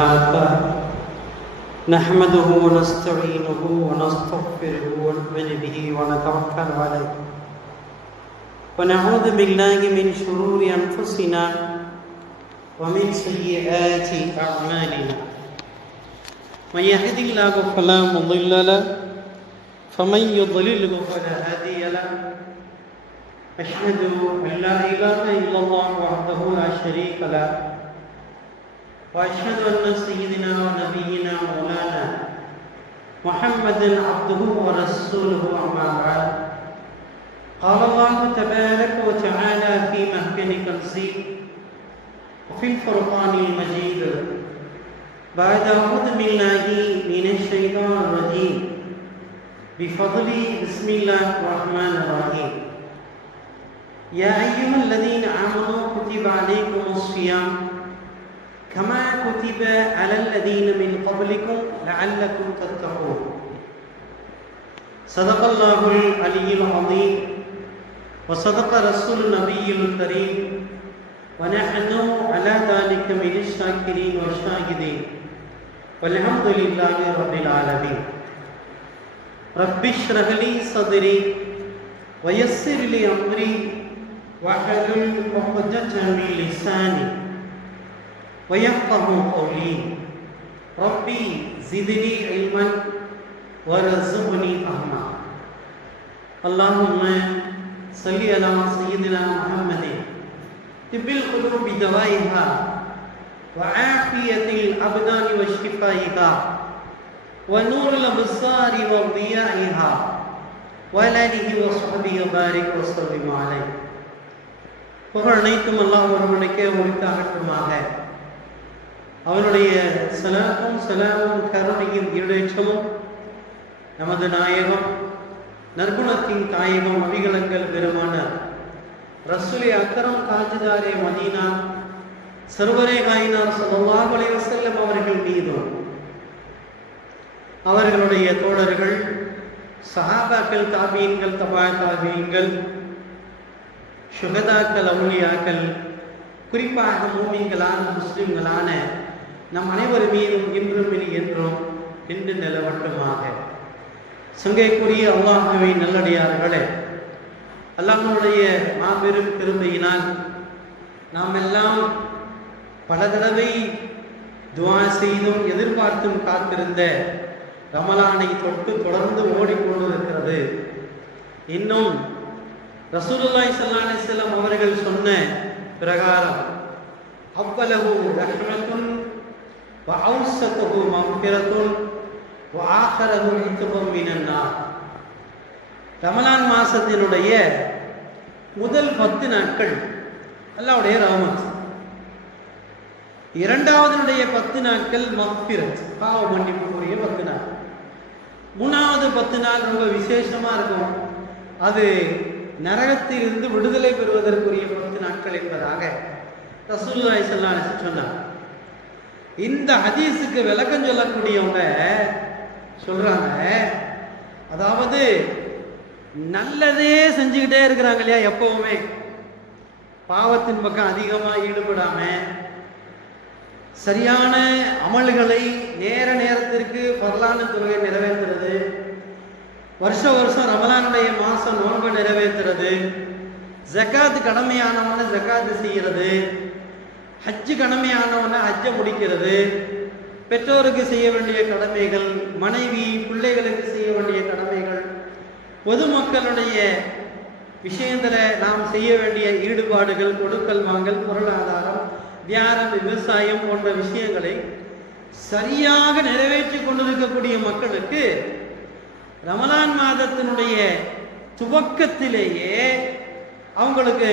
هذا نحمده ونستعينه ونستغفره ونؤمن به ونتوكل عليه ونعوذ بالله من شرور أنفسنا ومن سيئات أعمالنا من يهد الله فلا مضل له فمن يضلله فلا هادي له أشهد أن لا إله إلا الله وحده لا شريك له وأشهد أن سيدنا ونبينا مولانا محمد عبده ورسوله أما بعد قال الله تبارك وتعالى في محكم تنزيل وفي الفرقان المجيد بعد أعوذ بالله من الشيطان الرجيم بفضل بسم الله الرحمن الرحيم يا أيها الذين آمنوا كتب عليكم الصيام كما كتب على الذين من قبلكم لعلكم تتقون صدق الله العلي العظيم وصدق رسول النبي الكريم ونحن على ذلك من الشاكرين والشاهدين والحمد لله رب العالمين رب اشرح لي صدري ويسر لي أمري واحلل عقدة من لساني ويفقه قولي ربي زدني علما وارزقني فهما اللهم صل على سيدنا محمد طب القلوب دوائها وعافية الأبدان وشفائها ونور الأبصار وضيائها وعلى آله وصحبه وبارك وسلم عليه புகழ் அனைத்தும் அல்லாஹ் ஒருவனுக்கே உரித்தாகட்டுமாக. அவனுடைய சலாமும் சலாமும் கருணையும் ஈடேற்றமும் நமது நாயகம் நற்குணத்தின் தாயகம் அவிகலங்கள் பெருமான ரசூலே அக்ரம் காஜிதாரே மதீனா சர்வரே காயினார் ஸல்லல்லாஹு அலைஹி வஸல்லம் அவர்கள் மீதும் அவர்களுடைய தோழர்கள் சஹாபாக்கள் தாபீன்கள் தபா தாபீன்கள் ஷுஹதாக்கள் அவுலியாக்கள் குறிப்பாக மூமின்களான முஸ்லிம்களான நம் அனைவர் மீதும் இன்றும் இனி என்றும் நின்று நிலவட்டுமாக. சங்கைக்குரிய அல்லாஹ்வின் நல்லடியார்களே, அல்லாஹ்வுடைய மாபெரும் கிருபையினால் நாம் எல்லாம் பல தடவை துஆ செய்தும் எதிர்பார்த்தும் காத்திருந்த ரமலானை தொட்டு தொடர்ந்து ஓடிக்கொண்டிருக்கிறது. இன்னும் ரசூலுல்லாஹி ஸல்லல்லாஹு அலைஹி வஸல்லம் அவர்கள் சொன்ன பிரகாரம் அவ்வலஹு ரஹ்மத்துன் வ அவ்ஸதுஹு மக்ஃபிரத்துன் வ ஆஹிரஹு இத்பம் மினன் நார். ரமலான் மாசத்தினுடைய முதல் 10 நாட்கள் அல்லாஹ்வுடைய ரஹ்மத், இரண்டாவதுடைய 10 நாட்கள் மக்ஃபிரத் பாவ மன்னிப்புக்குரிய 10 நாள், மூணாவது 10 நாள் ரொம்ப விசேஷமா இருக்கும். அது நரகத்திலிருந்து விடுதலை பெறுவதற்குரிய 10 நாட்கள் என்பதாக ரசூலுல்லாஹி ஸல்லல்லாஹு அலைஹி வஸல்லம் சொன்னார். இந்த ஹதீஸுக்கு விளக்கம் சொல்லக்கூடியவங்க சொல்றாங்க, அதாவது நல்லதே செஞ்சுக்கிட்டே இருக்கிறாங்க இல்லையா, எப்பவுமே பாவத்தின் பக்கம் அதிகமாக ஈடுபடாம சரியான அமல்களை நேரத்திற்கு பரலான தொழுகை நிறைவேற்றுறது, வருஷம் ரமலானுடைய மாசம் நோன்பு நிறைவேற்றுறது, ஜக்காத்து கடமையானவன ஜக்காத்து செய்கிறது, ஹஜ்ஜு கடமையானவன ஹஜ்ஜை முடிக்கிறது, பெற்றோருக்கு செய்ய வேண்டிய கடமைகள், மனைவி பிள்ளைகளுக்கு செய்ய வேண்டிய கடமைகள், பொதுமக்களுடைய விஷயத்துல நாம் செய்ய வேண்டிய ஈடுபாடுகள், கொடுக்கல் வாங்கல், பொருளாதாரம், வியாபாரம், விவசாயம் போன்ற விஷயங்களை சரியாக நிறைவேற்றி கொண்டிருக்கக்கூடிய மக்களுக்கு ரமலான் மாதத்தினுடைய துவக்கத்திலேயே அவங்களுக்கு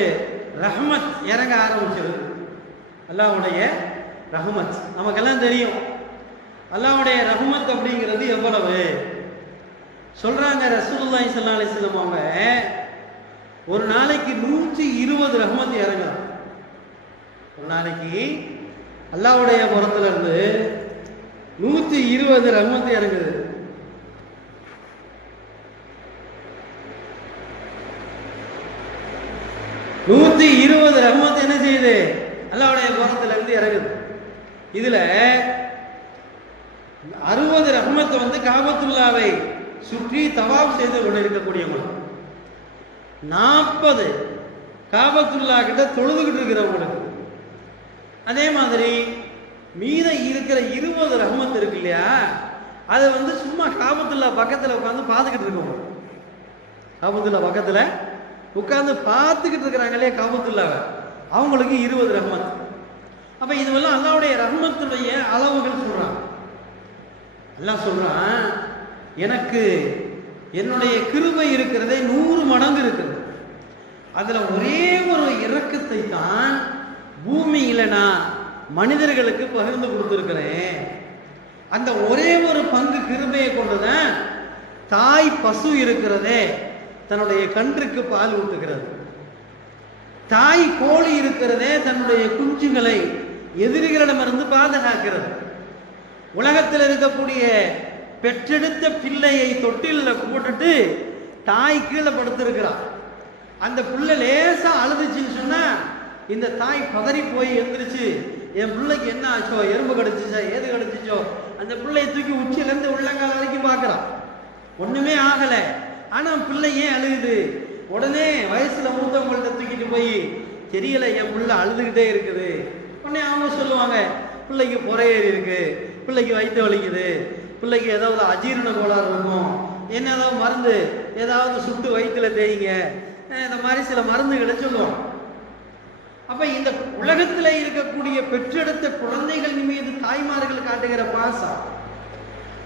ரஹ்மத் இறங்க ஆரம்பிச்சிருது. அல்லாஹ்வுடைய ரஹ்மத் நமக்கெல்லாம் தெரியும். அல்லாஹ்வுடைய ரஹ்மத் அப்படிங்கிறது எவ்வளவு சொல்றாங்க ரசூலுல்லாஹி ஸல்லல்லாஹு அலைஹி வஸல்லம் அவங்க ஒரு நாளைக்கு 120 ரஹ்மத் இறங்கும். ஒரு நாளைக்கு அல்லாஹ்வுடைய புறத்துல இருந்து 120 ரஹ்மத் இறங்குது. 120 ரஹ்மத் என்ன செய்யுது, அல்லாஹ்வுடைய புறத்துல இருந்து இறங்குது. இதுல 60 ரஹ்மத்தை வந்து காபத்துல்லாவை சுற்றி தவாப் செய்து கொண்டிருக்கக்கூடியவங்க, 40 காபத்துல்லா கிட்ட தொழுதுகிட்டு இருக்கிறவங்களுக்கு, அதே மாதிரி மீத இருக்கிற 20 ரஹ்மத் இருக்கு இல்லையா, அதை வந்து சும்மா காபத்துல்லா பக்கத்தில் உட்காந்து பார்த்துக்கிட்டு இருக்கவங்க, காபத்துல்லா பக்கத்தில் உட்காந்து பார்த்துக்கிட்டு இருக்கிறாங்களே காபத்துல்லாவை, அவங்களுக்கு 20 ரஹ்மத். அப்ப இதுவெல்லாம் அல்லாஹ்வுடைய ரஹ்மத்துடைய அளவுகள் சொல்றான். அல்லாஹ் சொல்றான், எனக்கு என்னுடைய கிருபை இருக்கிறதே 100 மடங்கு இருக்குது. அதுல ஒரே ஒரு இரக்கத்தை தான் பூமியில நான் மனிதர்களுக்கு பகிர்ந்து கொடுத்திருக்கிறேன். அந்த ஒரே ஒரு பங்கு கிருபையை கொண்டுதான் தாய் பசு இருக்கிறதே தன்னுடைய கன்றுக்கு பால் ஊட்டுகிறது. தாய் கோழி இருக்கிறதே தன்னுடைய குஞ்சுகளை எதிரிகளிடமிருந்து பாதுகாக்கிறது. உலகத்தில் இருக்கக்கூடிய பெற்றெடுத்த பிள்ளையை தொட்டிலில் போட்டுட்டு தாய் கீழே படுத்திருக்கிறார். அந்த பிள்ளை லேசா அழுதுச்சுன்னு சொன்னா இந்த தாய் பதறி போய் எழுந்திரிச்சு, என் பிள்ளைக்கு என்ன ஆச்சோ, எறும்பு கடிச்சிச்சோ, ஏது கடிச்சிச்சோ, அந்த பிள்ளையை தூக்கி உச்சியிலேருந்து உள்ளங்கால் வரைக்கும் பார்க்குறான், ஒண்ணுமே ஆகல. ஆனா பிள்ளை ஏன் அழுகுது? உடனே வயசுல மூத்தவங்கள்ட்ட தூக்கிட்டு போய், தெரியல என் பிள்ளை அழுதுகிட்டே இருக்குது. உடனே அவங்க சொல்லுவாங்க, பிள்ளைக்கு புறையேறி இருக்கு, பிள்ளைக்கு வயிற்று வலிக்குது, பிள்ளைக்கு ஏதாவது அஜீரண கோளாறு இருக்கும், என்ன ஏதாவது மருந்து ஏதாவது சுட்டு வயிற்றுல தேய்ங்க, இந்த மாதிரி சில மருந்துகளை சொல்லுவோம். அப்ப இந்த உலகத்தில் இருக்கக்கூடிய பெற்றெடுத்த குழந்தைகள் மீது தாய்மார்கள் காட்டுகிற பாசம்,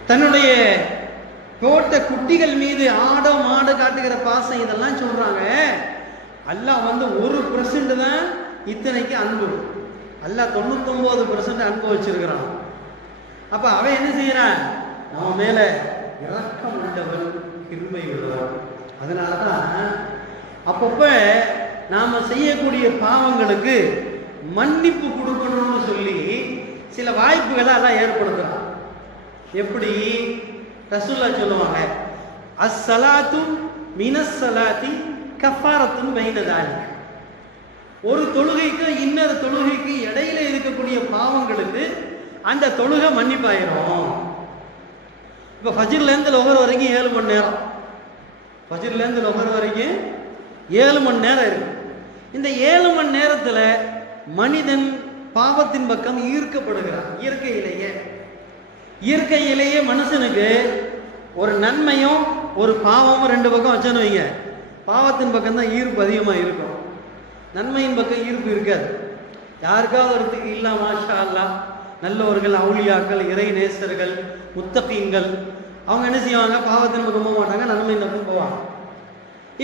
தன்னுடைய போட்ட குட்டிகள் மீது ஆடோ மாடு காட்டுகிற பாசம், இதெல்லாம் சொல்றாங்க. அல்லாஹ் வந்து 1% தான் இத்தனைக்கு அன்பு. அல்லாஹ் 99% அன்பு வச்சிருக்கிறான். அப்ப அவன் என்ன செய்யறான்? நம்ம மேல இரக்கம் உள்ளவன், கிருபை உள்ளவன். அதனாலதான் அப்பப்ப நாம செய்யக்கூடிய பாவங்களுக்கு மன்னிப்பு கொடுக்கணும்னு சொல்லி சில வாய்ப்புகளை எல்லாம் ஏற்படுத்துறான். எப்படி? ரசூலுல்லாஹ் சொல்லுவாங்க, அஸ்ஸலாத்து மினஸ்ஸலாத்தி கஃபாரத்துன் பைன தாலிக். ஒரு தொழுகைக்கு இன்னொரு தொழுகைக்கு இடையில இருக்கக்கூடிய பாவங்களுக்கு அந்த தொழுகை மன்னிப்பாயிரும். இப்ப ஃபஜ்ர்ல இருந்து லொஹர் வரைக்கும் 7 மணி நேரம், ஃபஜ்ர்ல இருந்து லொஹர் வரைக்கும் 7 மணி நேரம் இருக்கு. இந்த 7 மணி நேரத்துல மனிதன் பாவத்தின் பக்கம் ஈர்க்கப்படுகிறான். இயற்கையிலேயே மனுஷனுக்கு ஒரு நன்மையும் ஒரு பாவமும் 2 பக்கம் வச்சோன்னு வைங்க, பாவத்தின் பக்கம் தான் ஈர்ப்பு அதிகமாக இருக்கும், நன்மையின் பக்கம் ஈர்ப்பு இருக்காது. யாருக்காவது ஒருத்துக்கு இல்லா மாஷா அல்லா நல்லவர்கள், அவுலியாக்கள், இறை நேசர்கள், முத்தகீன்கள், அவங்க என்ன செய்வாங்க? பாவத்தின் பக்கம் போக மாட்டாங்க, நன்மையின் பக்கம் போவாங்க.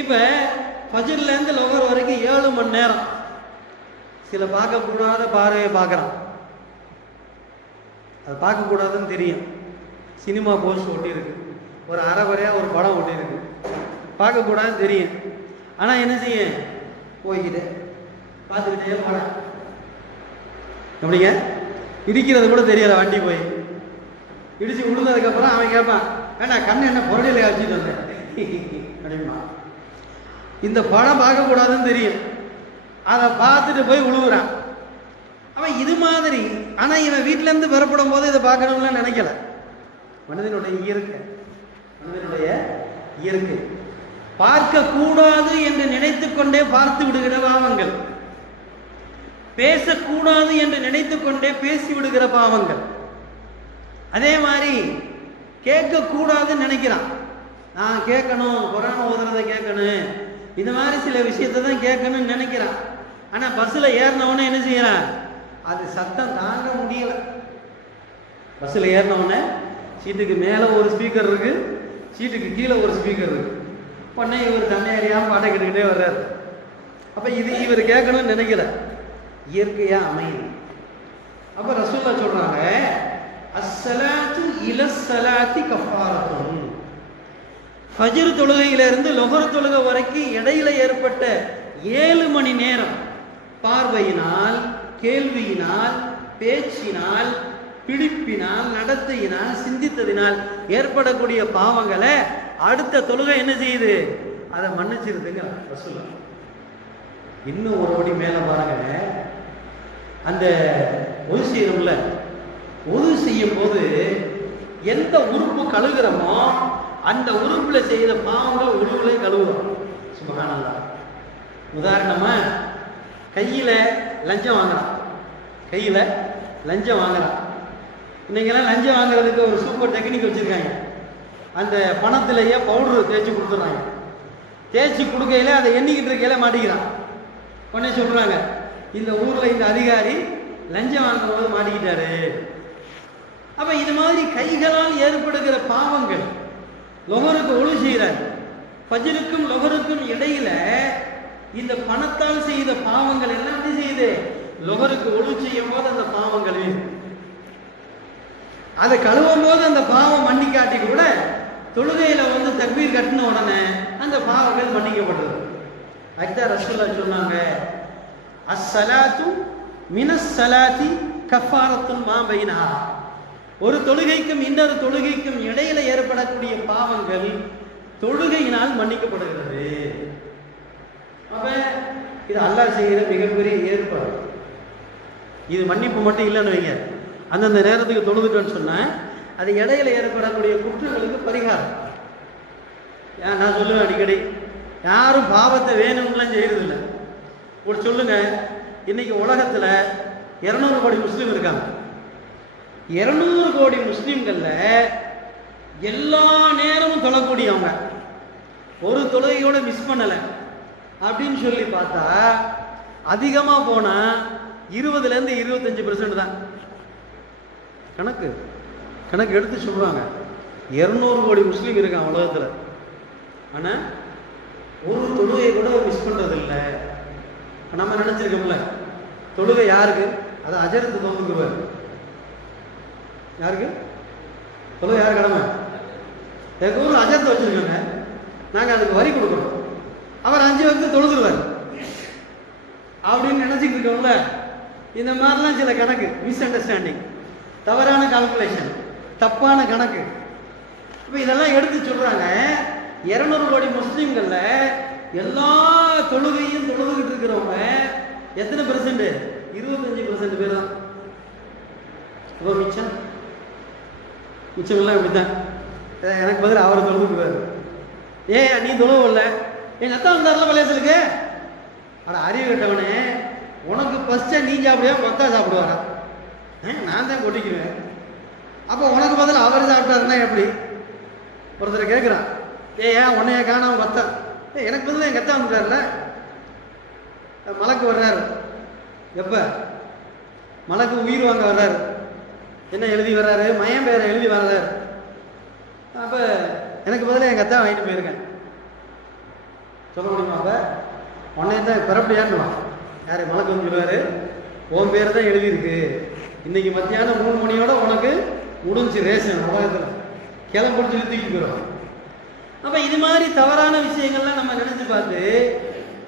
இப்ப ஃபஜ்ர்ல இருந்து லொஹர் வரைக்கும் 7 மணி நேரம் சில பார்க்கக்கூடாத பார்வையை பார்க்குறான். அது பார்க்கக்கூடாதுன்னு தெரியும். சினிமா போஸ்ட் ஒட்டி இருக்கு, ஒரு அரைகுறையா ஒரு படம் ஒட்டி இருக்கு, பார்க்கக்கூடாதுன்னு தெரியும். ஆனால் என்ன செய்ய? போய்கிட்டு பார்த்துக்கிட்டே போனேன். எப்படிங்க? இடிக்கிறது கூட தெரியல. வண்டி போய் இடிச்சு விழுந்ததுக்கப்புறம் அவன் கேட்பான், ஏன்னா கண்ணு என்ன பொருளில் அடிச்சுட்டு வந்தேன் அப்படிமா. இந்த படம் பார்க்கக்கூடாதுன்னு தெரியும், அதை பார்த்துட்டு போய் விழுவுறான். அவன் இது மாதிரி. ஆனால் இவன் வீட்டிலேருந்து பெறப்படும் போது இதை பார்க்கணும்லாம் நினைக்கல. மனிதனுடைய இயற்கை பார்க்கக்கூடாது என்று நினைத்து கொண்டே பார்த்து விடுகிற பாவங்கள், பேசக்கூடாது என்று நினைத்து கொண்டே பேசி விடுகிற பாவங்கள். அதே மாதிரி கேட்கக்கூடாதுன்னு நினைக்கிறான். நான் கேட்கணும், குர்ஆன் ஓதுறதை கேட்கணும், இந்த மாதிரி சில விஷயத்தை தான் கேட்கணும்னு நினைக்கிறான். ஆனால் பஸ்ஸில் ஏறினவொடனே என்ன செய்யறான்? அது சத்தம் தாங்க முடியல. பஸ்ஸில் ஏறினவொடனே சீட்டுக்கு மேலே ஒரு ஸ்பீக்கர் இருக்கு, சீட்டுக்கு கீழே ஒரு ஸ்பீக்கர் இருக்கு. உடனே இவர் தன்னை அறியாமல் பாட்டை கேட்டுக்கிட்டே வர்றாரு. அப்போ இது இவர் கேட்கணும்னு நினைக்கல, இயற்கையா அமையுது. அப்ப ரசூலுல்லாஹ் சொல்றாங்க, அஸ்ஸலாத்து இலஸ்ஸலாத்தி கஃபாரத்துன். ஃபஜ்ர் தொழுகையிலிருந்து லொஹர் தொழுகை வரைக்கும் இடையில ஏற்பட்ட 7 மணி நேரம் பார்வையினால், கேள்வியினால், பேச்சினால், பிடிப்பினால், நடத்தையினால், சிந்தித்ததினால் ஏற்படக்கூடிய பாவங்களை அடுத்த தொழுகை என்ன செய்யுது? அதை மன்னிச்சிருதுங்க ரசூலுல்லாஹ். இன்னும் ஒரு படி மேல பாருங்க, அந்த ஒய்சீரம்ல உது செய்யும் போது எந்த உறுப்பு கழுகுறமோ அந்த உறுப்புல செய்த பாவங்கள் உருவுல கழுவுறோம். சுபஹானல்லாஹ். உதாரணமா கையில லஞ்சம் வாங்கலாம், கையில லஞ்சம் வாங்கலாம். இன்னைக்கெல்லாம் லஞ்சம் வாங்குறதுக்கு ஒரு சூப்பர் டெக்னிக் வச்சிருக்காங்க. அந்த பணத்திலேயே பவுடர் தேய்ச்சி கொடுத்துட்றாங்க. தேய்ச்சி கொடுக்கையில அதை எண்ணிக்கிட்டு இருக்கையில மாட்டிக்கிறான். உடனே சொல்றாங்க, இந்த ஊர்ல இந்த அதிகாரி லஞ்சம் வாங்கும் போது மாட்டிக்கிட்டாரு. அப்ப இது மாதிரி கைகளால் ஏற்படுகிற பாவங்கள், லொஹருக்கு ஒழு செய்கிறார், ஃபஜ்ருக்கும் லொஹருக்கும் இடையில இந்த பணத்தால் செய்த பாவங்கள் எல்லாம் என்ன செய்யுது? லொஹருக்கு ஒழு செய்யும் போது அந்த பாவங்கள் அதை கழுவும் போது அந்த பாவம் மன்னிக்காட்டி கூட தொழுகையில வந்து தக்பீர் கட்டின உடனே அந்த பாவங்கள் மன்னிக்கப்பட்டது. அதுதான் ரசூலுல்லாஹ் சொன்னாங்க, அஸ்ஸலாத்து மினஸ் ஸலாத்தி கஃபாரத்துன் மா பைனஹா. ஒரு தொழுகைக்கும் இன்னொரு தொழுகைக்கும் இடையில ஏற்படக்கூடிய பாவங்கள் தொழுகையினால் மன்னிக்கப்படுகிறது. அப்ப இது அல்லாஹ் செய்கிற மிகப்பெரிய ஏற்பாடு. இது மன்னிப்பு மட்டும் இல்லைன்னு வைங்க, அந்தந்த நேரத்துக்கு தொழுதுட்டோன்னு சொன்னா அது இடையில ஏற்படக்கூடிய குற்றங்களுக்கு பரிகாரம். நான் சொல்லுவேன் அடிக்கடி, யாரும் பாவத்தை வேணும்லாம் செய்யறது இல்லை. ஒரு சொல்லுங்க, இன்னைக்கு உலகத்துல 200 கோடி முஸ்லீம் இருக்காங்க. 200 கோடி முஸ்லீம்கள்ல எல்லா நேரமும் தொழக்கூடியவங்க, ஒரு தொழுகையோட மிஸ் பண்ணல அப்படின்னு சொல்லி பார்த்தா அதிகமா போனா 20% 25% தான். கணக்கு எடுத்து சொல்றாங்க. 200 கோடி முஸ்லீம் இருக்காங்க உலகத்துல, ஆனா ஒரு தொழுகை கூட மிஸ் பண்றது இல்லை. நம்ம நினைச்சிருக்கோம்ல, தொழுகை யாருக்கு? அதை அஜரத்து தோந்துக்குவார். யாருக்கு தொழுகை? யார் கடமை? எங்கள் ஊரில் அஜரத்தை வச்சிருக்கோங்க, நாங்கள் அதுக்கு வரி கொடுக்குறோம். அவர் 5 வகுத்து தொழுதுருவார் அப்படின்னு நினைச்சிட்டு இருக்கோம்ல. இந்த மாதிரிலாம் சில கணக்கு, மிஸ் அண்டர்ஸ்டாண்டிங், தவறான கால்குலேஷன், தப்பான கணக்கு. இப்போ இதெல்லாம் எடுத்து சொல்றாங்க. 200 கோடி முஸ்லீம்கள்ல எல்லா தொழுகையும் தொழுதுகிட்டு இருக்கிறவங்க எத்தனை பெர்சென்ட்? 25% பேர் தான். இப்போ மிச்சமெல்லாம் இப்படித்தான். எனக்கு பதில் அவரை தொழுதுக்குவார். ஏன் நீ தொழுவல? எங்க அத்தா வந்தார்ல பழையத்துக்கு. அட அறிவு கட்டவனே, உனக்கு ஃபர்ஸ்டா நீ சாப்பிடுவா, மொத்தா சாப்பிடுவாரா? நான் தான் கொட்டிக்குவேன். அப்போ உனக்கு பதில் அவர் சாப்பிட்டாருன்னா எப்படி? ஒருத்தர் கேட்குறான், ஏன் உன்னைய காணாம பத்தா? எனக்கு பதில் என் கத்தா வந்துட்டார்ல. மலக்கு வர்றாரு. எப்ப மலக்கு உயிர் வாங்க வர்றாரு, என்ன எழுதி வர்றாரு? மயம் பேரை எழுதி வர்றாரு. அப்ப எனக்கு பதில் என் கத்தா வாங்கிட்டு போயிருக்கேன். சொல்ல முடியுமா? அப்ப உன்னைய தான் பிறப்படியான்னுவான். யாரு? மலக்கு வந்து சொல்லுவாரு, உன் பேர் தான் எழுதியிருக்கு, இன்னைக்கு மத்தியானம் 3 மணியோட உனக்கு முடிஞ்சு ரேஷன் உலகத்தில் கிளம்பிடிச்சு தூக்கி போயிடும். அப்ப இது மாதிரி தவறான விஷயங்கள்லாம் நம்ம நினைச்சு பார்த்து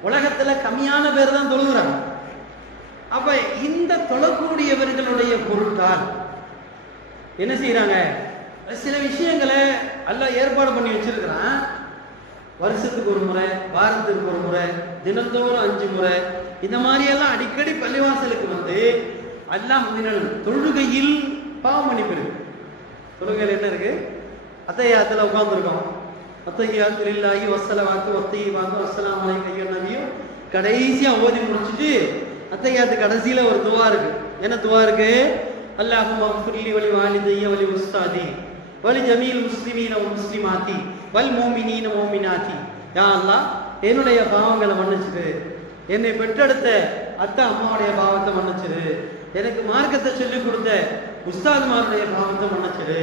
உலகத்துல கம்மியான பேர் தான் தொழுகிறாங்க. அப்ப இந்த தொழக்கூடியவர்களுடைய பொருட்டால் என்ன செய்யறாங்க? சில விஷயங்களை எல்லாம் ஏற்பாடு பண்ணி வச்சிருக்கிறான். வருஷத்துக்கு ஒரு முறை, வாரத்துக்கு ஒரு முறை, தினந்தோறும் 5 முறை, இந்த மாதிரி எல்லாம் அடிக்கடி பள்ளிவாசலுக்கு வந்து அல்லாஹ் தொழுகையில் பாவ மன்னிப்பு இருக்கு. தொழுகையில் என்ன இருக்கு? அத்தையாத்துல உட்கார்ந்துருக்கோம். அத்தையாத்து லில்லாஹி வஸ்ஸலவாத்து வத்தையிபாத்து வஸ்ஸலாமு அலைக்க ஐயுன் நபியும் கடைசியா ஓதி முடிச்சுட்டு அத்தையாத்து கடைசியில ஒரு துவா இருக்கு. என்ன துவா இருக்கு? அல்லாஹும்ம ஃபிர்லி வலி வாலிதைய வலி உஸ்தாதி வலி ஜமீல் முஸ்லிமீன வல் முஸ்லிமாத்தி வல் முஃமினீன முஃமினாத்தி. யா அல்லாஹ், என்னுடைய பாவங்களை மன்னிச்சிடு, என்னை பெற்றெடுத்த அத்தா அம்மாவுடைய பாவத்தை மன்னிச்சிடு, எனக்கு மார்க்கத்தை சொல்லிக் கொடுத்த உஸ்தாதுமாருடைய பாவத்தை மன்னிச்சிடு,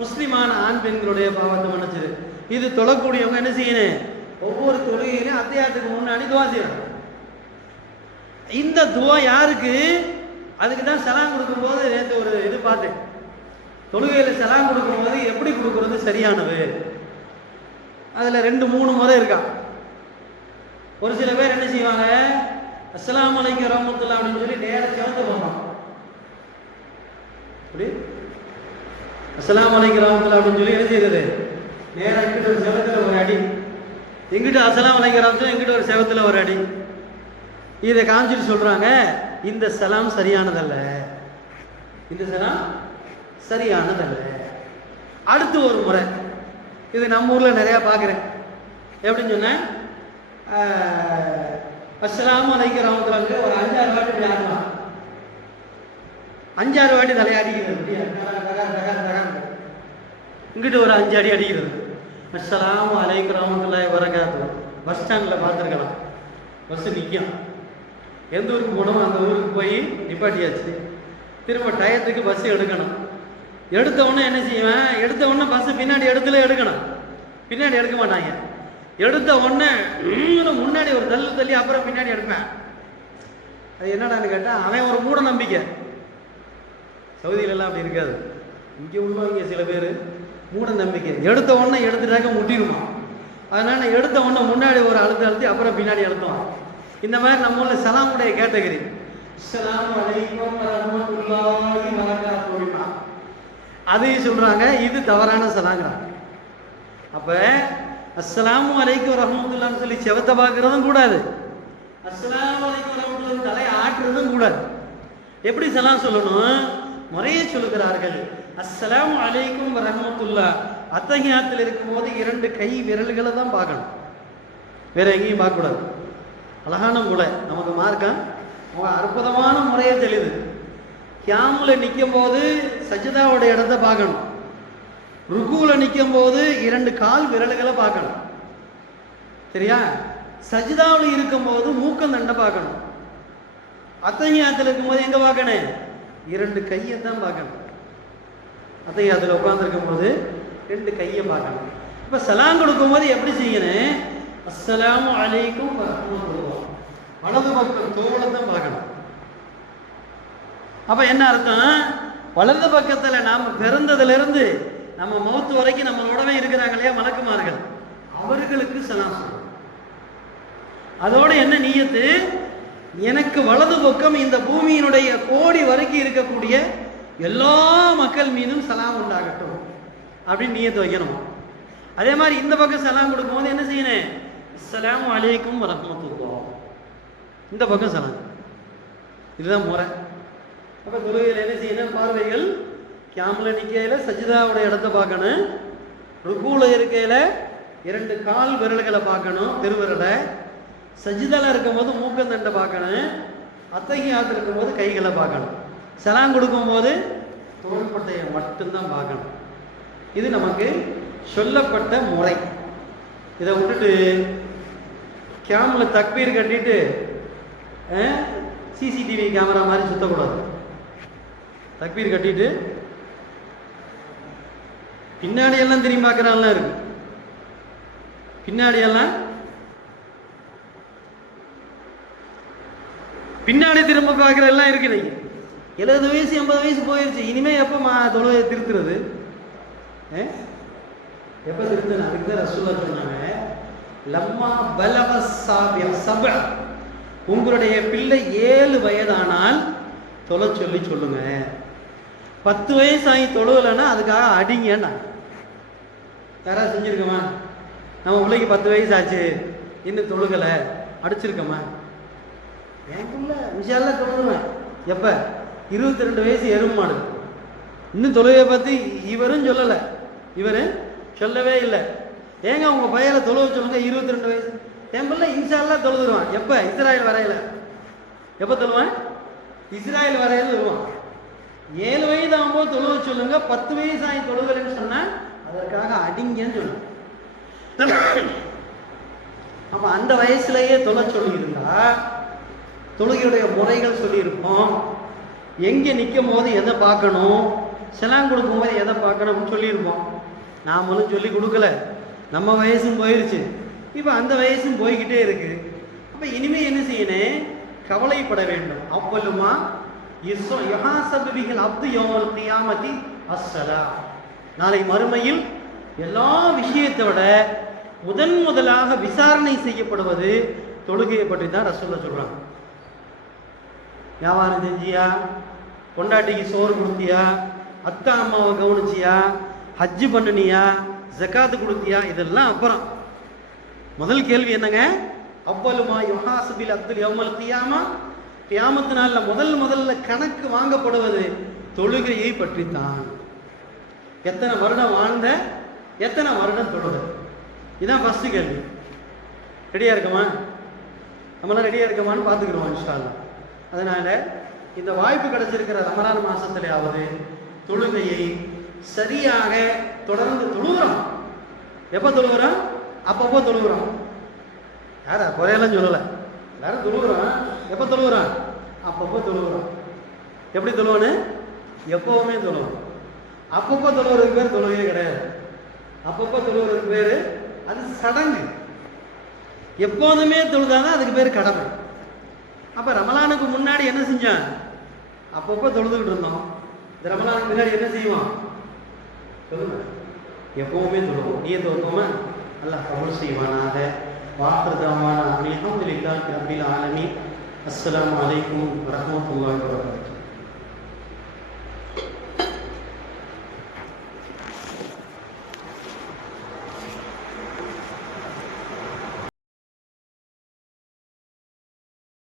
முஸ்லிமான ஆண் பெண்களுடைய பாவத்தை மன்னிச்சிடு. இது தொழக்கூடியவங்க என்ன செய்யணும்? ஒவ்வொரு தொழுகையிலும் அத்தியாயத்துக்கு முன்னாடி துவா செய்யணும். இந்த துவா யாருக்கு? அதுக்கு தான் சலாம் கொடுக்கும்போது நேற்று ஒரு இது பார்த்தேன். தொழுகையில சலாம் கொடுக்கும்போது எப்படி கொடுக்கறது சரியானது? அதுல 2-3 முறை இருக்கா. ஒரு சில பேர் என்ன செய்வாங்க? அஸ்ஸலாமு அலைக்கும் வரஹ்மத்துல்லாஹி அப்படின்னு சொல்லி நேரா செவத்தை போடுறான். அப்படி அஸ்ஸலாமு அலைக்கும் வரஹ்மத்துல்லாஹி அப்படின்னு சொல்லி என்ன செய்யறது? நேரா இங்கிட்ட ஒரு செவத்துல ஒரு அடி, எங்கிட்ட அஸ்ஸலாமு அலைக்கும் வரஹ்மத்துல்லாஹி, எங்கிட்ட ஒரு செவத்துல ஒரு அடி. இதை காமிச்சிட்டு சொல்றாங்க, இந்த சலாம் சரியானதல்ல, இந்த சலாம் சரியானதல்ல. அடுத்து ஒரு முறை, இது நம்ம ஊர்ல நிறைய பார்க்குறேன். எப்படின்னு சொன்னேன், அஸ்ஸலாமு அலைக்கும் ரஹ்மத்துல்லாஹி ஒரு 5-6 வாட்டி இப்படி ஆடலாம். 5-6 வாட்டி தலையாடிக்கிறது, இங்கிட்டு ஒரு 5 அடி அடிக்கிறது. அஸ்ஸலாமு அலைக்கும் ரஹ்மத்துல்லாஹி வரகாத்துஹு. பஸ் ஸ்டாண்டில் பார்த்துருக்கலாம், பஸ்ஸு நிற்கும், எந்த ஊருக்கு போனோமோ அந்த ஊருக்கு போய் நிப்பாட்டியாச்சு, திரும்ப டயத்துக்கு பஸ்ஸு எடுக்கணும். எடுத்த உடனே என்ன செய்வேன், எடுத்த உடனே பஸ்ஸு பின்னாடி இடத்துல எடுக்கணும், பின்னாடி எடுக்க மாட்டாங்க. எடுத்த உடனே முன்னாடி ஒரு தள்ளி அப்புறம் பின்னாடி எடுப்பேன். அது என்னடான்னு கேட்டால், அவன் ஒரு மூட நம்பிக்கை. சவுதியிலலாம் அப்படி இருக்காது, இங்கே உள்ளவங்க சில பேர் மூட நம்பிக்கை. எடுத்த உடனே எடுத்துட்டாக்க முட்டிடுமா, அதனால எடுத்த உடனே முன்னாடி ஒரு அழுத்தி அப்புறம் பின்னாடி அழுத்தம். இந்த மாதிரி நம்ம ஊரில் சலாமுடைய கேட்டகரி. அஸ்ஸலாமு அலைக்கும் வரஹ்மத்துல்லாஹி வபரகாத்துஹு அதையும் சொல்றாங்க, இது தவறான சலாங்கிறாங்க. அப்ப அஸ்ஸலாமு அலைக்கும் வரஹ்மத்துல்லாஹின்னு சொல்லி செவத்தை பார்க்கறதும் கூடாது, அஸ்ஸலாமு அலைக்கும் வரஹ்மத்துல்லாஹி தலை ஆட்டுறதும் கூடாது. எப்படி சலாம் சொல்லணும், முறையே சொல்லுகிறார்கள். அஸ்ஸலாமு அலைக்கும் வரஹ்மத்துல்லாஹ் அத்தஹியாத்தில் இருக்கும்போது 2 கை விரல்களை தான் பார்க்கணும், வேற எங்கேயும் பார்க்கக்கூடாது. அழகான முறை, நமக்கு மார்க்கம் அற்புதமான முறையை தெளிது. கியாமுல நிற்கும் போது சஜிதாவோட இடத்த பார்க்கணும், ருக்குல நிற்கும் போது 2 கால் விரல்களை பார்க்கணும், சரியா? சஜிதாவில் இருக்கும் போது மூக்கந்தண்டை பார்க்கணும். அத்தஹியாத்தில் இருக்கும்போது எங்க பார்க்கணும், 2 கையை தான் பார்க்கணும். அத்தஹியாத்தில் உட்கார்ந்துருக்கும் போது 2 கையை பார்க்கணும். இப்போ சலாம் கொடுக்கும் போது எப்படி செய்யணும், அஸ்ஸலாமு அலைக்கும் வரஹ்மத்துல்லாஹ் வலது பக்கம் தோளை தான் பார்க்கணும். அப்ப என்ன அர்த்தம், வலது பக்கத்துல நாம பிறந்ததிலிருந்து நம்ம மௌத்து வரைக்கும் நம்மளோடவே இருக்கிறாங்க இல்லையா மலக்குமார்கள், அவர்களுக்கு சலாம் சொல்லணும். அதோட என்ன நியத்து, எனக்கு வலது பக்கம் இந்த பூமியினுடைய கோடி வரைக்கும் இருக்கக்கூடிய எல்லா மக்கள் மீதும் சலாம் உண்டாகட்டும் அப்படின்னு நியத்து வைக்கணும். அதே மாதிரி இந்த பக்கம் சலாம் கொடுக்கும்போது என்ன செய்யணும், அஸ்ஸலாமு அலைக்கும் வரஹ்மத்துல்லாஹ், இந்த பக்கம் சலாம். இதுதான் முறை. அப்ப தொழுகையில் என்ன செய்யணும், பார்வைகள் கியாமுல நிக்கையில சஜிதாவோட இடத்த பார்க்கணும், ருக்குல இருக்கையில 2 கால் விரல்களை பார்க்கணும், பெருவிரலை. சஜிதால இருக்கும்போது மூக்கந்தண்டை பார்க்கணும், அத்தஹியாத்தில் இருக்கும்போது கைகளை பார்க்கணும். சலாம் கொடுக்கும்போது தோள்பட்டையை மட்டும்தான் பார்க்கணும். இது நமக்கு சொல்லப்பட்ட முறை. இதை விட்டுட்டு கேமரா தக்பீர் கட்டிட்டு சிசிடிவி கேமரா மாதிரி சுத்தக்கூடாது. தக்பீர் கட்டிட்டு பின்னாடி எல்லாம் திரும்பி பார்க்கறான்லாம் இருக்கு, பின்னாடி திரும்ப பார்க்குற எல்லாம் இருக்கு. 70 வயசு 80 வயசு போயிருச்சு, இனிமே எப்போ தொழுகையை திருத்துறது, எப்போ திருத்தணும்? அதுக்கு தான் ரசூலுல்லாஹ் சொன்னாங்க, லம்மா பலக சபஅ, உங்களுடைய பிள்ளை 7 வயதானால் தொலை சொல்லி சொல்லுங்க. 10 வயசாகி தொழுகலைன்னா அதுக்காக அடிங்கன்னா. யாராவது செஞ்சிருக்கோமா? நம்ம பிள்ளைக்கு 10 வயசு ஆச்சு இன்னும் தொழுகலை, அடிச்சிருக்கோமா? எனக்குள்ள விஷயம்லாம் தொழுதுவேன். எப்போ 22 வயசு எருமாடு, இன்னும் தொழுகையை பற்றி இவரும் சொல்லலை, இவர் சொல்லவே இல்லை. ஏங்க உங்க பையனை தொழுவ சொல்லுங்க, 22 வயசு. என் பிள்ளை இன்ஷால்லாம் தொழுதுருவான். எப்போ? இஸ்ராயல் வரையில. எப்போ தொழுவான்? இஸ்ராயல் வரையில வருவான். 7 வயது ஆகும்போது தொழுவ சொல்லுங்க, 10 வயசு ஆகி தொழுகலைன்னு சொன்னா அதற்காக அடிங்கன்னு சொல்லுங்க. அப்ப அந்த வயசுலயே தொலை சொல்லியிருந்தா தொழுகையுடைய முறைகள் சொல்லியிருப்போம். எங்கே நிற்கும் போது எதை பார்க்கணும், செலாம் கொடுக்கும் போது எதை பார்க்கணும்னு சொல்லியிருப்போம். நாமளும் சொல்லி கொடுக்கல, நம்ம வயசும் போயிருச்சு, இப்போ அந்த வயசும் போய்கிட்டே இருக்கு. அப்போ இனிமேல் என்ன செய்யணும், கவலைப்பட வேண்டும். அவ்வளவுமா யுஹாஸபுபில் அப்து யௌமல் கியாமத்தி அஸ்ஸலா, நாளை மறுமையில் எல்லா விஷயத்தை விட முதலாக விசாரணை செய்யப்படுவது தொழுகையை பற்றி தான் ரசூலுல்லாஹ் சொல்றாங்க. வியாபாரம் செஞ்சியா, பொண்டாட்டிக்கு சோறு கொடுத்தியா, அத்தா அம்மாவை கவனிச்சியா, ஹஜ்ஜு பண்ணினியா, ஜக்காத்து கொடுத்தியா, இதெல்லாம் அப்புறம். முதல் கேள்வி என்னங்க, அவ்வளவுமா யுஹாஸபில் அப்துல் யௌமல் கியாமா, கியாமத்து நாளில் முதல்ல கணக்கு வாங்கப்படுவது தொழுகையை பற்றித்தான். எத்தனை வருடம் வாழ்ந்த, எத்தனை வருடம் தொழுத? இதுதான் ஃபஸ்ட்டு கேள்வி. ரெடியாக இருக்கமா? நம்மளாம் ரெடியாக இருக்கமான்னு பார்த்துக்கிறோம் இன்ஷா அல்லாஹ். அதனால் இந்த வாய்ப்பு கிடைச்சிருக்கிற ரமலான் மாதத்துலையாவது தொழுகையை சரியாக தொடர்ந்து தொழுகிறோம். எப்போ தொழுகிறோம்? அப்பப்போ தொழுகிறோம். யாரா குறையெல்லாம் சொல்லலை, எல்லாரும் தொழுகிறோம். எப்போ தொழுகிறோம்? அப்பப்போ தொழுகிறோம். எப்படி தொழுவோன்னு? எப்போவுமே தொழுவோம். அப்பப்போ தொழுகிறதுக்கு பேர் தொழுகையே கிடையாது. அப்பப்போ தொழுகிறதுக்கு பேர் அது சடங்கு. எப்போதுமே தொழுதாதான் அதுக்கு பேர் கடமை. அப்போ ரமலானுக்கு முன்னாடி என்ன செஞ்சோம்? அப்பப்போ தொழுதுகிட்டு இருந்தோம். இந்த ரமலானுக்கு முன்னாடி என்ன செய்வோம் சொல்லுங்க? எப்பவுமே தொழுவோம். நீ தொழுவோமா? அல்லாஹ் கபூல் செய்வானாக. வாஹ்ருதாவானா அல்ஹம்துலில்லாஹி ரப்பில் ஆலமீன். அஸ்ஸலாமு அலைக்கும் வரஹ்மத்துல்லாஹி வபரகாத்துஹு.